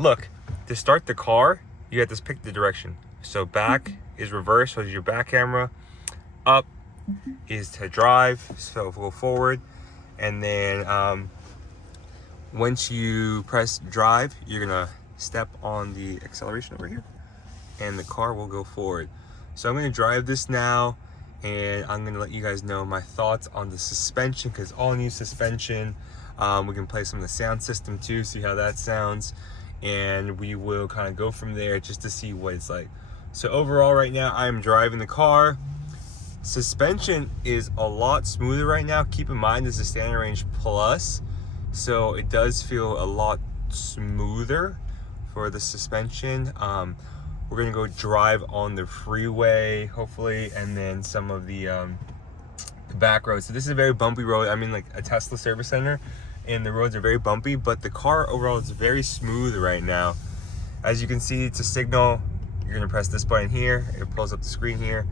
And look, to start the car, you have to pick the direction. So back is reverse, so your back camera. Up is to drive, so go forward. And then once you press drive, you're gonna step on the acceleration over here and the car will go forward. So I'm gonna drive this now and I'm gonna let you guys know my thoughts on the suspension, because all new suspension. We can play some of the sound system too, see how that sounds, and we will kind of go from there just to see what it's like. So overall right now I'm driving the car. Suspension is a lot smoother right now. Keep in mind this is standard range plus, so it does feel a lot smoother for the suspension. We're gonna go drive on the freeway hopefully, and then some of the back roads. So this is a very bumpy road. I'm in like a Tesla service center and the roads are very bumpy, but the car overall is very smooth right now. As you can see, it's a signal. You're gonna press this button here, it pulls up the screen here,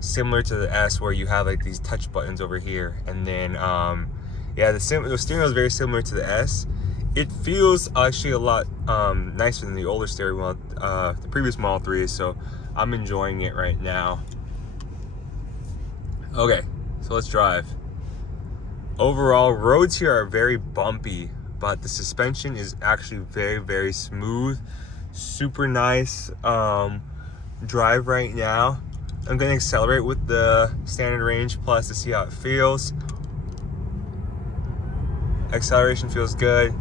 similar to the S where you have like these touch buttons over here. And then yeah, the steering wheel is very similar to the S. It feels actually a lot nicer than the older steering wheel, the previous Model 3, so I'm enjoying it right now. Okay, so let's drive. Overall, roads here are very bumpy, but the suspension is actually very, very smooth. Super nice drive right now. I'm gonna accelerate with the standard range plus to see how it feels. Acceleration feels good.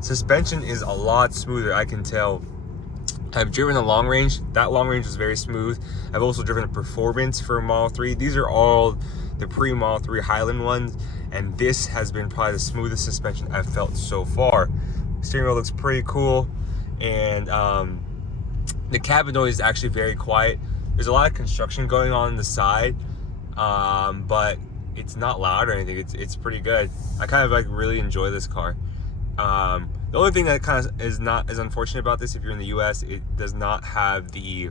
Suspension is a lot smoother, I can tell. I've driven the long range. That long range was very smooth. I've also driven a performance for Model 3. These are all the pre-Model 3 Highland ones, and this has been probably the smoothest suspension I've felt so far. Steering wheel looks pretty cool, and the cabin noise is actually very quiet. There's a lot of construction going on the side, but it's not loud or anything. It's pretty good. I kind of like really enjoy this car. The only thing that kind of is not as unfortunate about this, if you're in the US, it doesn't have the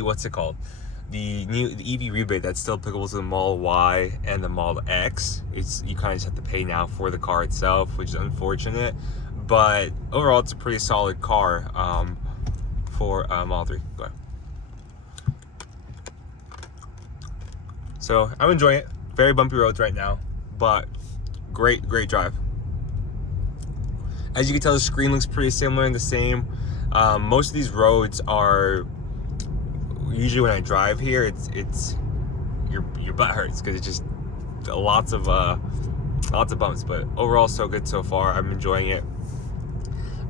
what's it called, the EV rebate that's still applicable to the Model Y and the Model X. You kind of just have to pay now for the car itself, which is unfortunate, but overall it's a pretty solid car for Model 3. Go ahead. So I'm enjoying it. Very bumpy roads right now, but great drive. As you can tell, the screen looks pretty similar and the same. Most of these roads are, usually when I drive here, it's your butt hurts because it's just lots of bumps. But overall, so good so far. I'm enjoying it.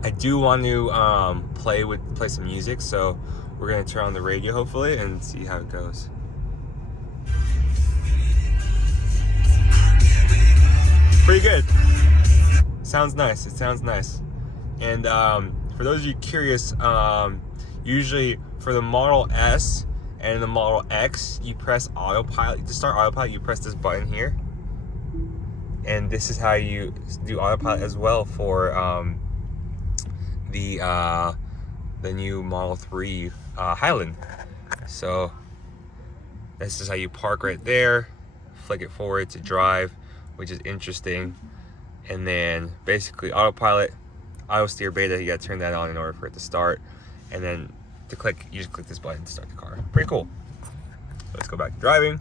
I do want to play some music, so we're gonna turn on the radio hopefully and see how it goes. Pretty good. Sounds nice. It sounds nice. And for those of you curious, usually for the Model S and the Model X, you press autopilot. To start autopilot, you press this button here, and this is how you do autopilot as well for the new Model 3 Highland. So this is how you park right there, flick it forward to drive, which is interesting. And then basically autopilot, auto steer beta, you gotta turn that on in order for it to start. And then to click, you just click this button to start the car. Pretty cool. Let's go back to driving.